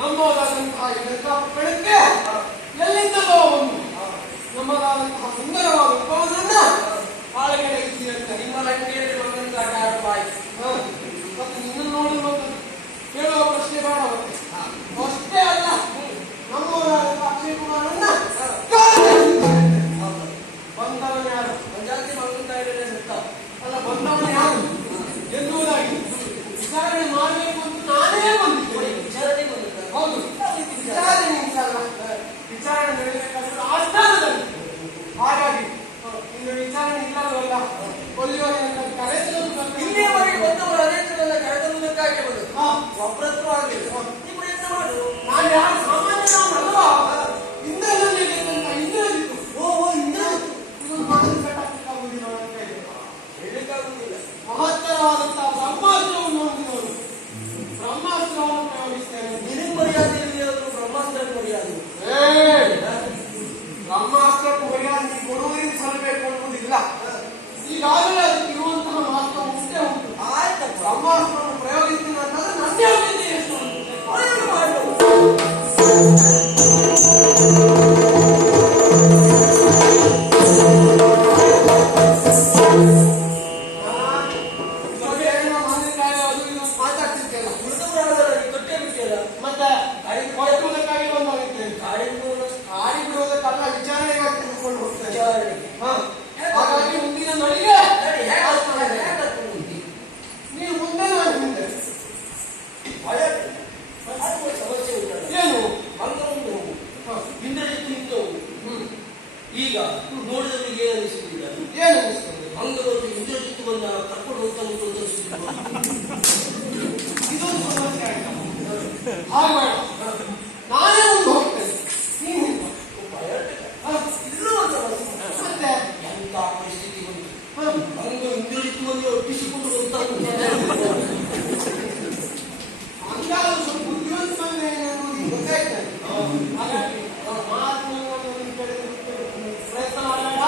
ನಮ್ಮದಾದಂತಹ ಲೆಕ್ಕಪಟ್ಟಣಕ್ಕೆ ಎಲ್ಲಿಂದಲೋ ಒಂದು ನಮ್ಮದಾದಂತಹ ಸುಂದರವಾದ ಉಪವನನ್ನ ಹಾಳೆಗೆಡಗಿಸಿದಂತೆ ನಿಮ್ಮ ಲಂಕೆಯಲ್ಲಿ ಒಂದೊಂದು ಆಟ ಮತ್ತು ನಿನ್ನನ್ನು ನೋಡುವ ಕೇಳುವ ಪ್ರಶ್ನೆ ಬೇಡ ಮತ್ತೆ ಅಷ್ಟೇ ಅಲ್ಲ ನಮ್ಮವರಾದಂತಹ ಅಕ್ಷಯ್ ಕುಮಾರನ್ನ ಬಂದವನು ಯಾರು ಜಾತಿ ಮಗಂತ ಅಲ್ಲ ಬಂದವನು ಯಾರು ಎನ್ನುವುದಾಗಿ ವಿಚಾರಣೆ ಮಾಡಬೇಕು ಅಂತ ನಾನೇ ಬಂದಿದ್ದೇನೆ. ವಿಚಾರಣೆ ಬಂದ ಹೌದು, ವಿಚಾರಣೆ ನಿಂತಲ್ಲ, ವಿಚಾರಣೆ ನಡೆಯಬೇಕಾದ್ರೆ ಆಸ್ಥಾನದಲ್ಲಿ. ಹಾಗಾಗಿ ಇನ್ನು ವಿಚಾರಣೆ ಇಲ್ಲವಲ್ಲ, ಕೊಲ್ಲಿಯವರ ಕರೆಸಲು ಇಲ್ಲಿಯವರೆಗೆ ಬಂದವರು ಅದೇ ತರ ಕರೆತರುವುದಕ್ಕಾಗಿ ಬಂದದ್ದು. ಒಬ್ಬರತ್ರ ಆಗಲಿಲ್ಲ. ನೀವು ಪ್ರಯತ್ನ ಮಾಡು. ನಾನು ಯಾರು ಸಾಮಾನ್ಯನವನಲ್ವಾ? ಇಂದ್ರನಲ್ಲಿ ಇಂದ್ರಜಿತ್ತು. ಇಂದ್ರಜಿತ್ತು ಇದೊಂದು ಮಾತು ಕಟ್ಟಾಗುವುದಿಲ್ಲ ನನ್ನ ಕೈಗೆ. ಹೇಳಲಿಕ್ಕಾಗುವುದಿಲ್ಲ. ಮಹತ್ತರವಾದಂತಹ ಬ್ರಹ್ಮಾಸ್ತ್ರವನ್ನು ಹೊಂದಿದವರು. ಬ್ರಹ್ಮಾಸ್ತ್ರವನ್ನು ಪ್ರಯೋಗಿಸ್ತೇನೆ. ನಿನಗೆ ಮರ್ಯಾದೆ ಇಲ್ಲದ್ರು ಬ್ರಹ್ಮಾಸ್ತ್ರಕ್ಕೆ ಮರ್ಯಾದೆ. ಬ್ರಹ್ಮಾಸ್ತ್ರಕ್ಕೆ ಮರ್ಯಾದೆ ಕೊಡುವುದರಿಂದ ಸಲ್ಲಬೇಕು ಅನ್ನುವುದಿಲ್ಲ. ಈಗಾಗಲೇ ಅದಕ್ಕೆ ಇರುವಂತಹ ಮಹತ್ವ ಉಂಟೇ ಉಂಟು. ಆಯ್ತು, ಬ್ರಹ್ಮಾಸ್ತ್ರವನ್ನು ಪ್ರಯೋಗಿಸ್ತೀನಿ ಅಂತಂದ್ರೆ ನನ್ನ ಯೋಗ್ಯತೆ ಎಷ್ಟು ಪ್ರಯೋಗ ಮಾಡು. ಹಾಗಾಗಿ ಮುಂದಿನ ನಡಿಗೆ ನೀವು ಮುಂದೆ ನಾನು ಹಿಂದೆ. ಸಮಸ್ಯೆ ಉಂಟಲ್ಲ ಏನು ಮಂಗನೊಂದು ಹೋಗು, ಇಂದ್ರಜಿತ್ತು ನಿಂತವು. ಈಗ ನೋಡಿದವರಿಗೆ ಏನು ಅನಿಸುವುದಿಲ್ಲ? ಏನು ಅನಿಸ್ತದೆ? ಮಂಗನೊಂದು ಇಂದ್ರಜಿತ್ತು ಬಂದ ಕರ್ಕೊಂಡು ಹೋಗ್ತಾ ಉಂಟು ಅಂತ ಅನಿಸುತ್ತಿಲ್ಲ. ಇದೊಂದು ಸಮಸ್ಯೆ ಆಯ್ತಾ? ಹಾಗೆ ಬೇಡ, ನಾನೇ ಮುಂದೆ ಹೋಗ್ತೇನೆ, ನೀನು ಹಿಂದೆ. ಇಲ್ಲೂ ಒಂದು ಸಮಸ್ಯೆ. ಮತ್ತೆ ಎಂತ ಪರಿಸ್ಥಿತಿ ಬಂತು. ಮಂಗ ಇಂದ್ರಜಿತ್ತು ಬಂದು ಒಪ್ಪಿಸಿಕೊಂಡು ಹೋಗ್ತಾ ಉಂಟು. ಅಂದಾಜು ಸ್ವಲ್ಪ ಬುದ್ಧಿವಂತ ಬಂದ್ರೆ ಏನಾಗುವುದು ಗೊತ್ತಾಯ್ತದೆ. ಹಾಗಾಗಿ ಪ್ರಯತ್ನ ಮಾಡೋಣ.